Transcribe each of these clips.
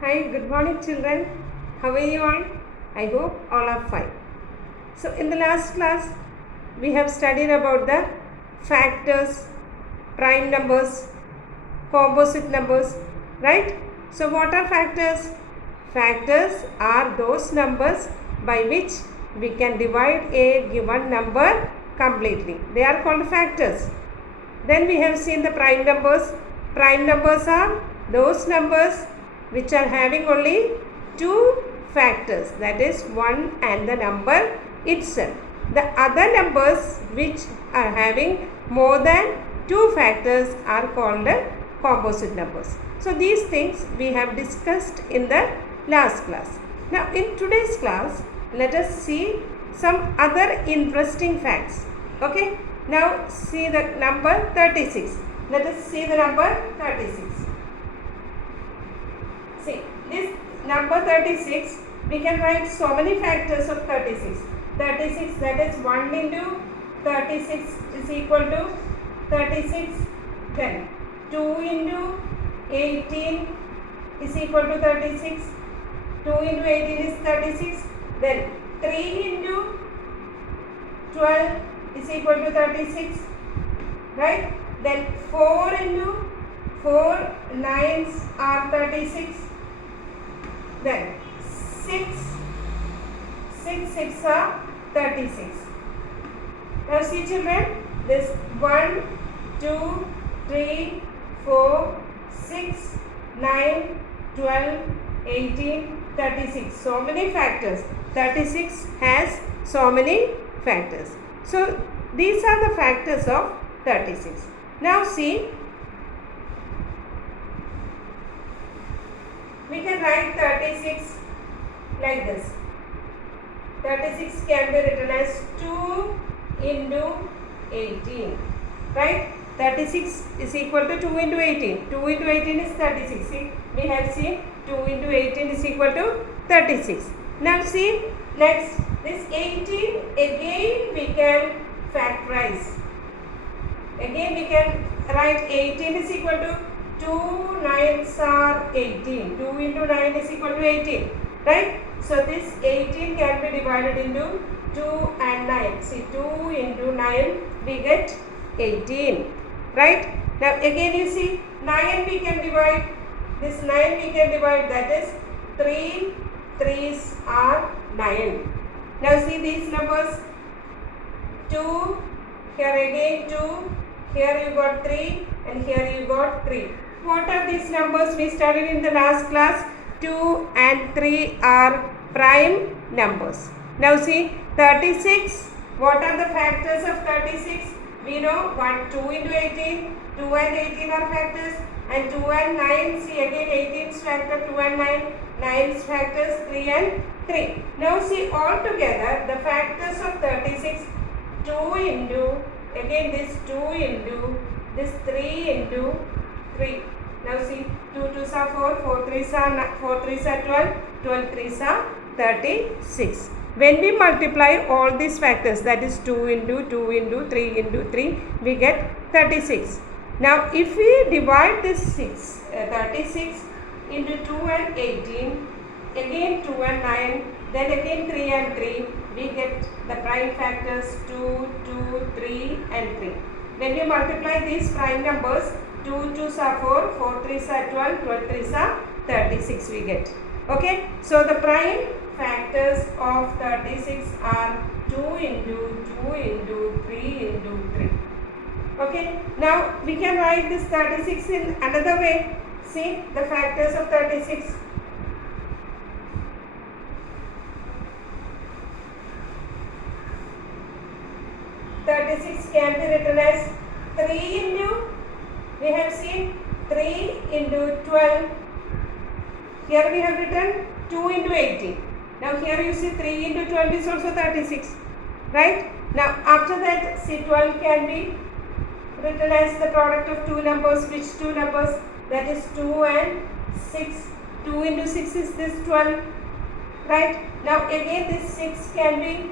Hi, good morning children. How are you all? I hope all are fine. So in the last class, we have studied about the factors, prime numbers, composite numbers, right? So what are factors? Factors are those numbers by which we can divide a given number completely. They are called factors. Then we have seen the prime numbers. Prime numbers are those numbers which are having only two factors, that is 1 and the number itself. The other numbers which are having more than two factors are called composite numbers. So these things we have discussed in the last class. Now in today's class, let us see some other interesting facts. Okay. Now see the number 36. Let us see the number 36. See, this number 36, we can write so many factors of 36. 36, that is 1 into 36 is equal to 36. Then 2 into 18 is equal to 36. 2 into 18 is 36. Then 3 into 12 is equal to 36, right? Then 4 into 4 nines are 36. Then 6 are 36. Now see children, this 1, 2, 3, 4, 6, 9, 12, 18, 36. So many factors. 36 has so many factors. So these are the factors of 36. Now see, we can write 36 like this. 36 can be written as 2 into 18, right? 36 is equal to 2 into 18. 2 into 18 is 36. See, we have seen 2 into 18 is equal to 36. Now see, next, this 18 again we can factorize. Again we can write 18 is equal to 2 nines are 18. 2 into 9 is equal to 18. Right? So this 18 can be divided into 2 and 9. See, 2 into 9 we get 18. Right? Now again you see 9 we can divide. This 9 we can divide, that is 3 3's are 9. Now see these numbers, 2, here again 2, here you got 3 and here you got 3. What are these numbers we studied in the last class? 2 and 3 are prime numbers. Now see 36, what are the factors of 36? We know 1, 2 into 18, 2 and 18 are factors, and 2 and 9, see again 18's factor, 2 and 9, 9's factors, 3 and 3. Now see all together the factors of 36, 2 into, again this 2 into, this 3 into 3. Now see 2 2's are 4, 4 3's are 12, 12 3's are 36. When we multiply all these factors, that is 2 into 2 into 3 into 3, we get 36. Now if we divide this 36 into 2 and 18, again 2 and 9, then again 3 and 3, we get the prime factors 2, 2, 3 and 3. When we multiply these prime numbers, 2 2's are 4, 4 3's are 12, 12 3's are 36 we get. Okay, so the prime factors of 36 are 2 into 2 into 3 into 3. Okay, now we can write this 36 in another way. See the factors of 36. Can be written as 3 into, we have seen 3 into 12. Here we have written 2 into 18. Now here you see 3 into 12 is also 36. Right? Now after that, see 12 can be written as the product of two numbers. Which two numbers? That is 2 and 6. 2 into 6 is this 12. Right? Now again this 6 can be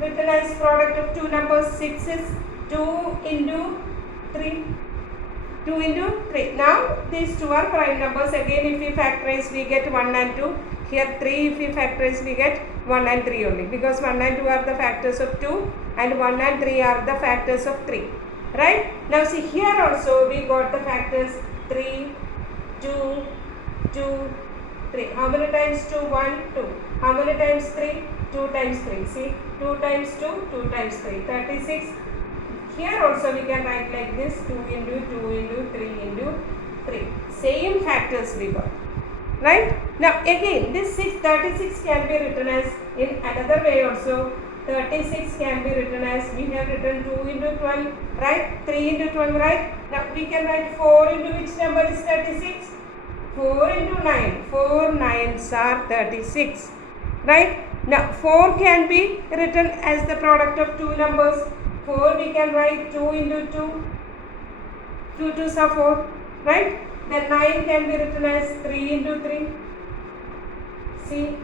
written as product of two numbers. 6 is 2 into 3. 2 into 3. Now these two are prime numbers. Again if we factorize we get 1 and 2. Here 3 if we factorize we get 1 and 3 only, because 1 and 2 are the factors of 2 and 1 and 3 are the factors of 3. Right? Now see here also we got the factors 3, 2, 2, 3. How many times 2? 1, 2. How many times 3? 2 times 3. See, 2 times 2, 2 times 3. 36. Here also we can write like this, 2 into 2 into 3 into 3. Same factors we got. Right? Now again this 36 can be written as in another way also. 36 can be written as, we have written 2 into 12, right? 3 into 12, right? Now we can write 4 into which number is 36? 4 into 9. 4 9s are 36. Right? Now 4 can be written as the product of two numbers. 4 we can write 2 into 2. 2 2s are 4. Right? Then 9 can be written as 3 into 3. See?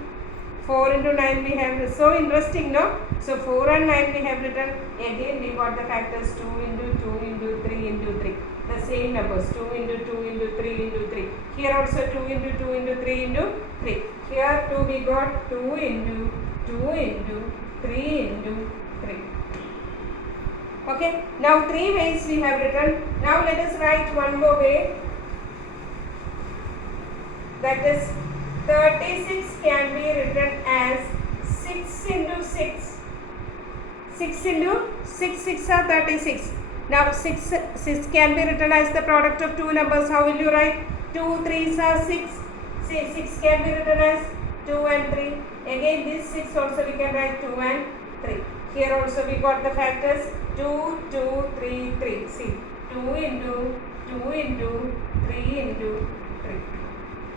4 into 9 we have, so interesting, no? So 4 and 9 we have written, again we got the factors 2 into 2 into 3 into 3. The same numbers, 2 into 2 into 3 into 3. Here also 2 into 2 into 3 into 3. Here 2 we got 2 into 2 into 3 into 3. Okay, now 3 ways we have written. Now let us write one more way. That is 36 can be written as 6 into 6. 6 into 6, 6 are 36. Now 6 can be written as the product of two numbers. How will you write? 2 3s are 6. Say 6 can be written as 2 and 3. Again this 6 also we can write 2 and 3. Here also we got the factors 2, 2, 3, 3. See, 2 into 2 into 3 into 3.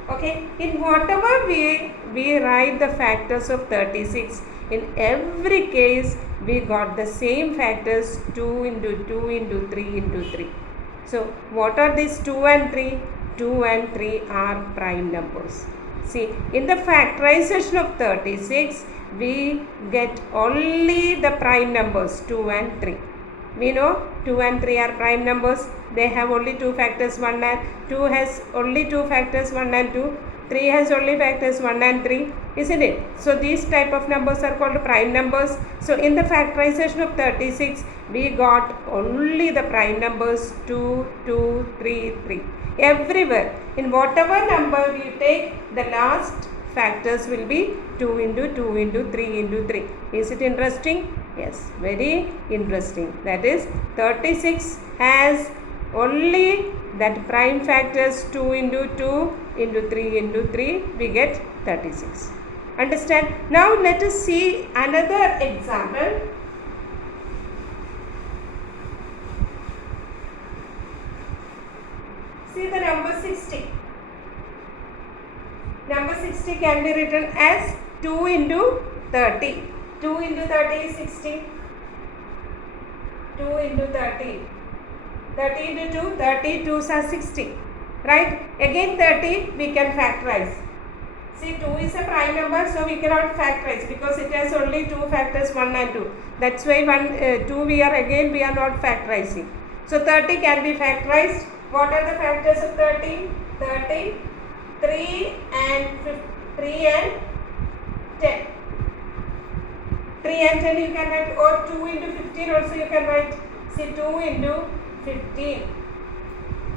Okay, in whatever way we write the factors of 36, in every case we got the same factors 2 into 2 into 3 into 3. So what are these 2 and 3? 2 and 3 are prime numbers. See, in the factorization of 36, we get only the prime numbers 2 and 3. We know 2 and 3 are prime numbers. They have only two factors 1 and 2 has only two factors 1 and 2. 3 has only factors 1 and 3, isn't it? So these type of numbers are called prime numbers. So in the factorization of 36, we got only the prime numbers 2, 2, 3, 3. Everywhere, in whatever number we take, the last factors will be 2 into 2 into 3 into 3. Is it interesting? Yes, very interesting. That is 36 has only that prime factors 2 into 2 into 3 into 3, we get 36. Understand? Now let us see another example. See the number 60. Number 60 can be written as 2 into 30. 2 into 30 is 60. 2 into 30. 30 into 2, 32s are 60. Right? Again 30 we can factorize. See, 2 is a prime number, so we cannot factorize because it has only two factors 1 and 2. That's why 2 we are not factorizing. So 30 can be factorized. What are the factors of 30? 30, 3 and 10. 3 and 10 you can write, or 2 into 15 also you can write. See, 2 into 15.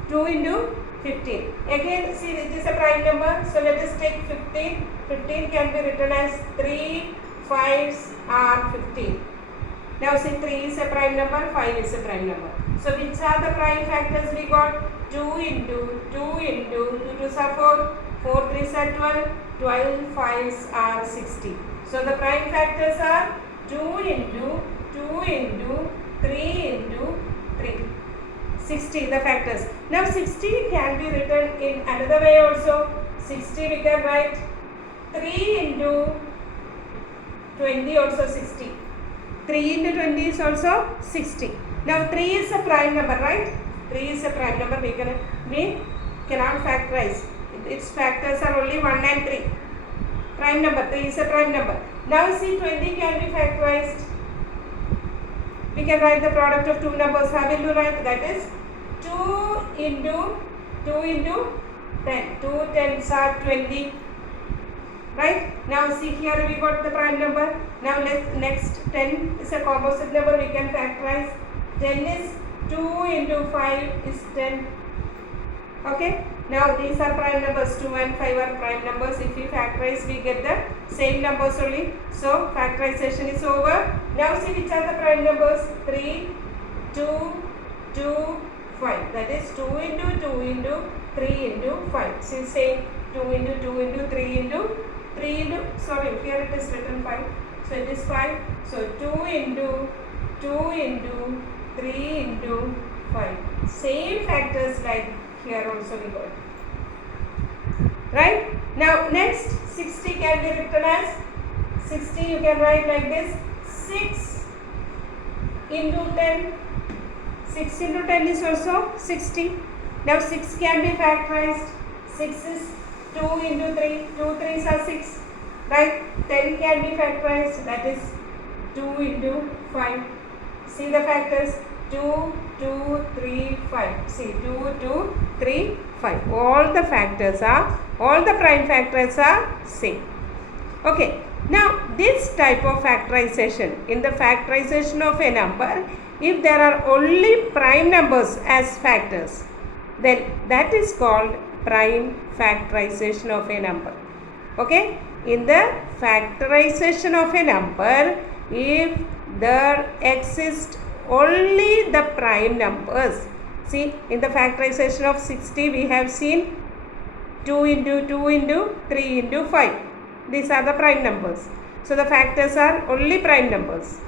2 into 15. Again, see, it is a prime number. So let us take 15. 15 can be written as 3 5s are 15. Now see, 3 is a prime number, 5 is a prime number. So which are the prime factors we got? 2 into 2 into 2 2s are 4. 4 3s are 12. 12 5s are 60. So the prime factors are 2 into 2 into 3 into 3. 60 the factors. Now 60 can be written in another way also. 60 we can write 3 into 20 also 60. 3 into 20 is also 60. Now 3 is a prime number, right? 3 is a prime number. We cannot factorize. Its factors are only 1 and 3. Prime number, 3 is a prime number. Now see, 20 can be factorized. We can write the product of two numbers. How will you write? That is 2 into 2 into 10. 2 10s are 20. Right? Now see here we got the prime number. Now next 10 is a composite number, we can factorize. 10 is 2 into 5 is 10. Okay? Now these are prime numbers, 2 and 5 are prime numbers. If we factorize, we get the same numbers only. So factorization is over. Now see which are the prime numbers. 3, 2, 2, 5. That is 2 into 2 into 3 into 5. See same 2 into 2 into 3 into 3 into, sorry, here it is written 5. So it is 5. So 2 into 2 into 3 into 5. Same factors like here also we got. Right? Now next 60 can be written as 60, you can write like this. 6 into 10. 6 into 10 is also 60. Now 6 can be factorized. 6 is 2 into 3. 2 3s are 6. Right? 10 can be factorized. That is 2 into 5. See the factors. 2, 2, 3, 5. See 2, 2, 3, 5. All the prime factors are same. Okay. Now this type of factorization, in the factorization of a number, if there are only prime numbers as factors, then that is called prime factorization of a number. Okay? In the factorization of a number, if there exist only the prime numbers, see in the factorization of 60 we have seen 2 into 2 into 3 into 5. These are the prime numbers. So the factors are only prime numbers.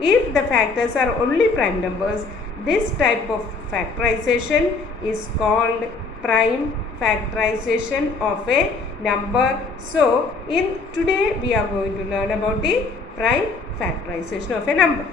If the factors are only prime numbers, this type of factorization is called prime factorization of a number. So in today we are going to learn about the prime factorization of a number.